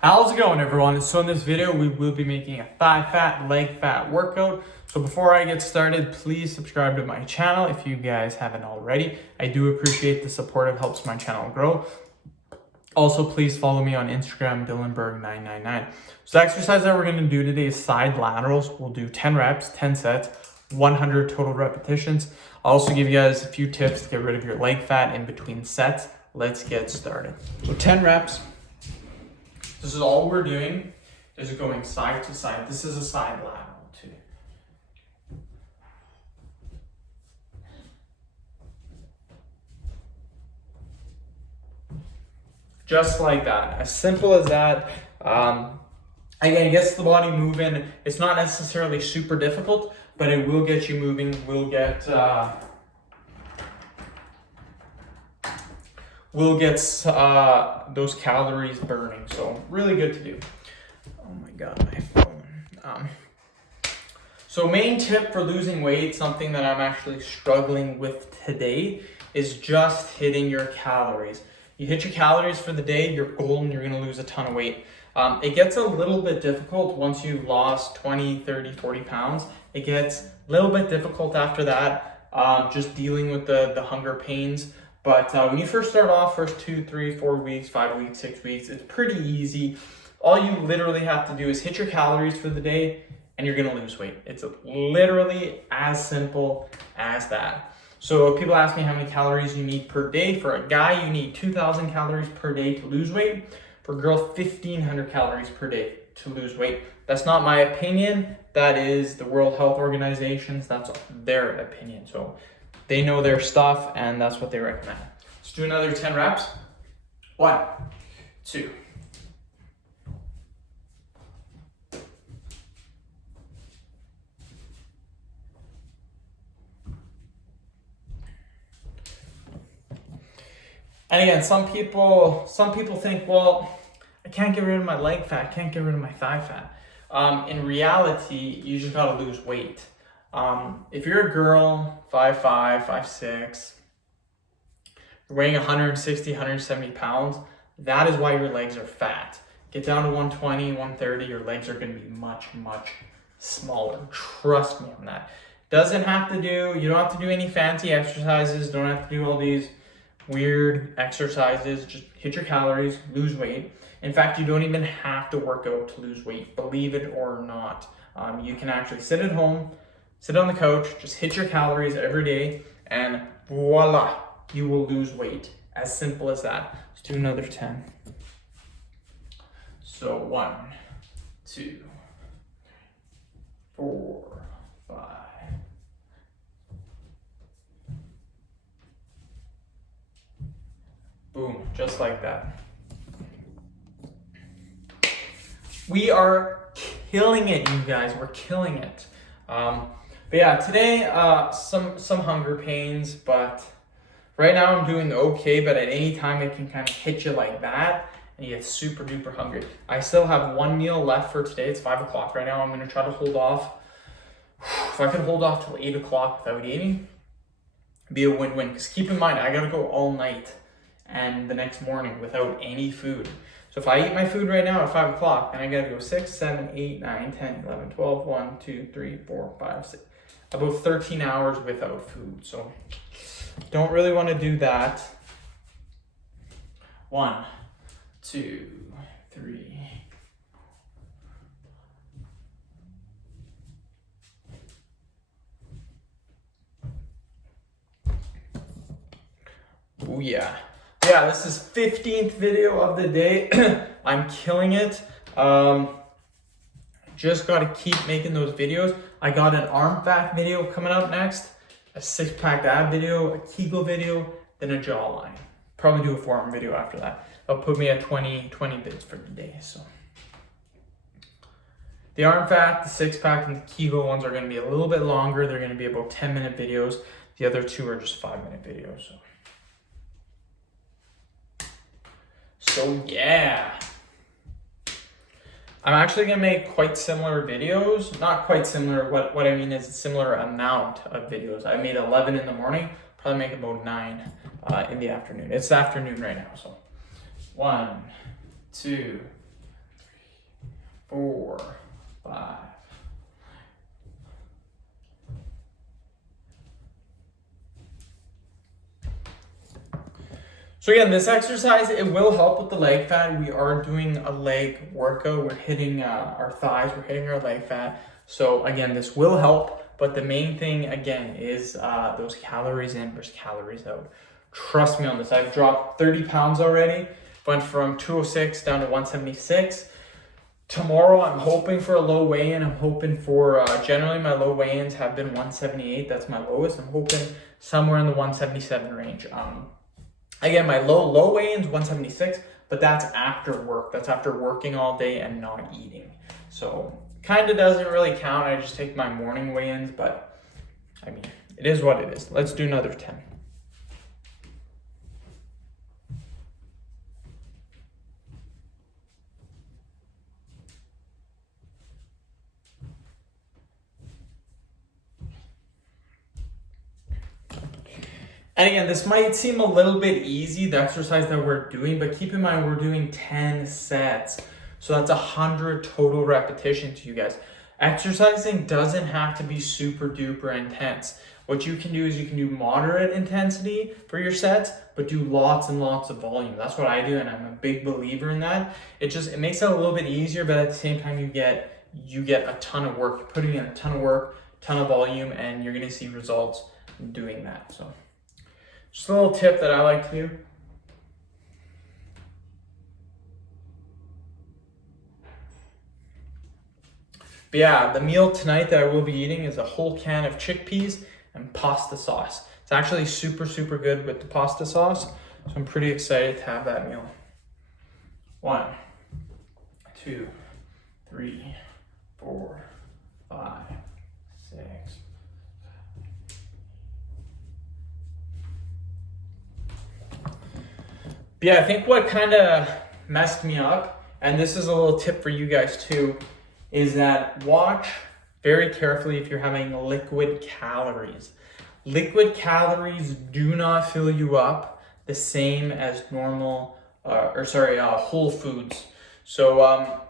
How's it going, everyone? So in this video, we will be making a thigh fat, leg fat workout. So before I get started, please subscribe to my channel if you guys haven't already. I do appreciate the support. It helps my channel grow. Also, please follow me on Instagram, Dylanberg999. So the exercise that we're going to do today is side laterals. We'll do 10 reps, 10 sets, 100 total repetitions. I'll also give you guys a few tips to get rid of your leg fat in between sets. Let's get started. So 10 reps. This is all we're doing, is going side to side. This is a side lateral too. Just like that, as simple as that. Again, it gets the body moving. It's not necessarily super difficult, but it will get you moving. We'll get those calories burning. So really good to do. Oh my God, my phone. So main tip for losing weight, something that I'm actually struggling with today, is just hitting your calories. You hit your calories for the day, you're golden, you're gonna lose a ton of weight. It gets a little bit difficult once you've lost 20, 30, 40 pounds. It gets a little bit difficult after that, just dealing with the hunger pains. But when you first start off, first 2, 3, 4 weeks, 5 weeks, 6 weeks, it's pretty easy. All you literally have to do is hit your calories for the day and you're gonna lose weight. It's literally as simple as that. So people ask me how many calories you need per day. For a guy, you need 2,000 calories per day to lose weight. For a girl, 1,500 calories per day to lose weight. That's not my opinion. That is the World Health Organization's, that's their opinion. So they know their stuff and that's what they recommend. Let's do another 10 reps. 1, 2. And again, some people think, well, I can't get rid of my leg fat, I can't get rid of my thigh fat. In reality, you just gotta lose weight. If you're a girl, 5'5", 5'6", you're weighing 160, 170 pounds, that is why your legs are fat. Get down to 120, 130, your legs are gonna be much, much smaller. Trust me on that. You don't have to do any fancy exercises, don't have to do all these weird exercises. Just hit your calories, lose weight. In fact, you don't even have to work out to lose weight, believe it or not. You can actually sit at home, sit on the couch, just hit your calories every day, and voila, you will lose weight. As simple as that. Let's do another 10. So 1, 2, 4, 5. Boom, just like that. We are killing it, you guys. We're killing it. But yeah, today, some hunger pains, but right now I'm doing okay, but at any time it can kind of hit you like that and you get super duper hungry. I still have one meal left for today. It's 5 o'clock right now. I'm gonna try to hold off. If I could hold off till 8 o'clock without eating, it'd be a win-win. Because keep in mind, I gotta go all night and the next morning without any food. So if I eat my food right now at 5 o'clock, then I gotta go 6, 7, 8, 9, 10, 11, 12, 1, 2, 3, 4, 5, 6, about 13 hours without food. So don't really wanna do that. 1, 2, 3. Oh yeah. Yeah, this is 15th video of the day. I'm killing it. Just got to keep making those videos. I got an arm fat video coming up next, a 6-pack ab video, a Kegel video, then a jawline. Probably do a forearm video after that. That'll put me at 20 bits for the day. So the arm fat, the 6-pack, and the Kegel ones are going to be a little bit longer. They're going to be about 10-minute videos. The other 2 are just 5-minute videos. So yeah, I'm actually gonna make quite similar videos. Not quite similar, what I mean is a similar amount of videos. I made 11 in the morning, probably make about 9 in the afternoon. It's the afternoon right now, so 1, 2, 4, 5. So again, this exercise, it will help with the leg fat. We are doing a leg workout. We're hitting our thighs, we're hitting our leg fat. So again, this will help, but the main thing again is those calories in versus calories out. Trust me on this. I've dropped 30 pounds already. Went from 206 down to 176. Tomorrow, I'm hoping for a low weigh-in. I'm hoping for, generally my low weigh-ins have been 178. That's my lowest. I'm hoping somewhere in the 177 range. Again, my low weigh-in is 176, but that's after work. That's after working all day and not eating. So kind of doesn't really count. I just take my morning weigh-ins, but I mean, it is what it is. Let's do another 10. And again, this might seem a little bit easy, the exercise that we're doing, but keep in mind we're doing 10 sets. So that's 100 total repetitions, you guys. Exercising doesn't have to be super duper intense. What you can do is you can do moderate intensity for your sets, but do lots and lots of volume. That's what I do, and I'm a big believer in that. It makes it a little bit easier, but at the same time you get a ton of work. You're putting in a ton of work, ton of volume, and you're gonna see results doing that. So just a little tip that I like to do. But yeah, the meal tonight that I will be eating is a whole can of chickpeas and pasta sauce. It's actually super, super good with the pasta sauce. So I'm pretty excited to have that meal. 1, 2, 3, 4, 5, 6. But yeah, I think what kind of messed me up, and this is a little tip for you guys too, is that watch very carefully if you're having liquid calories. Liquid calories do not fill you up the same as normal, whole foods. So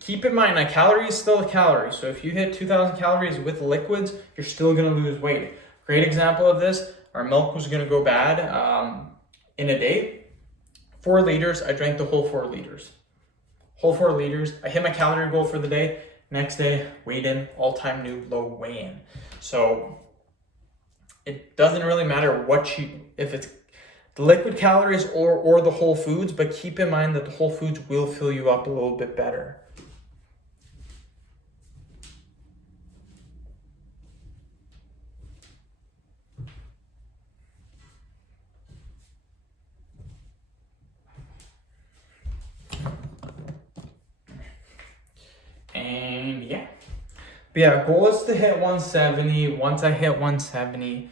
keep in mind, a calorie is still a calorie. So if you hit 2,000 calories with liquids, you're still gonna lose weight. Great example of this, our milk was gonna go bad in a day. 4 liters, I drank the whole 4 liters. Whole 4 liters, I hit my calorie goal for the day. Next day, weighed in, all-time new low weigh-in. So it doesn't really matter if it's the liquid calories or the whole foods, but keep in mind that the whole foods will fill you up a little bit better. And yeah. But yeah, goal is to hit 170. Once I hit 170,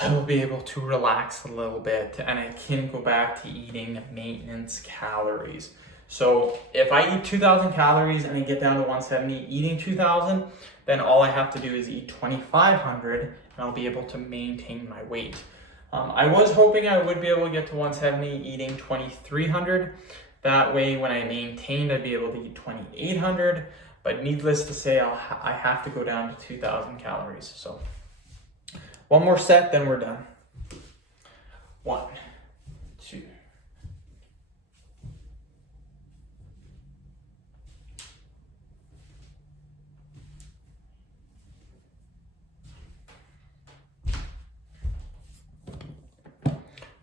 I will be able to relax a little bit and I can go back to eating maintenance calories. So if I eat 2,000 calories and I get down to 170, eating 2,000, then all I have to do is eat 2,500 and I'll be able to maintain my weight. I was hoping I would be able to get to 170 eating 2,300. That way, when I maintained, I'd be able to eat 2,800. But needless to say, I have to go down to 2,000 calories. So one more set, then we're done. 1, 2.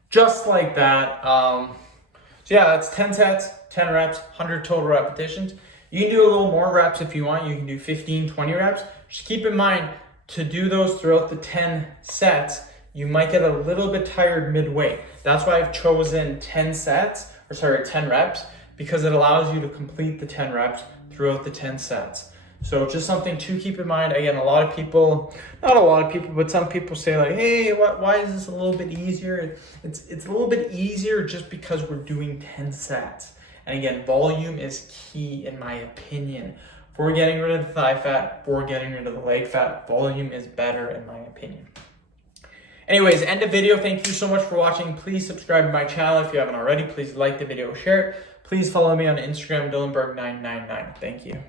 Just like that. So yeah, that's 10 sets, 10 reps, 100 total repetitions. You can do a little more reps if you want. You can do 15, 20 reps. Just keep in mind, to do those throughout the 10 sets, you might get a little bit tired midway. That's why I've chosen 10 reps, because it allows you to complete the 10 reps throughout the 10 sets. So just something to keep in mind. Again, not a lot of people, but some people say like, hey, why is this a little bit easier? It's a little bit easier just because we're doing 10 sets. And again, volume is key in my opinion. For getting rid of the thigh fat, for getting rid of the leg fat, volume is better in my opinion. Anyways, end of video. Thank you so much for watching. Please subscribe to my channel if you haven't already. Please like the video, share it. Please follow me on Instagram, Dylanberg999. Thank you.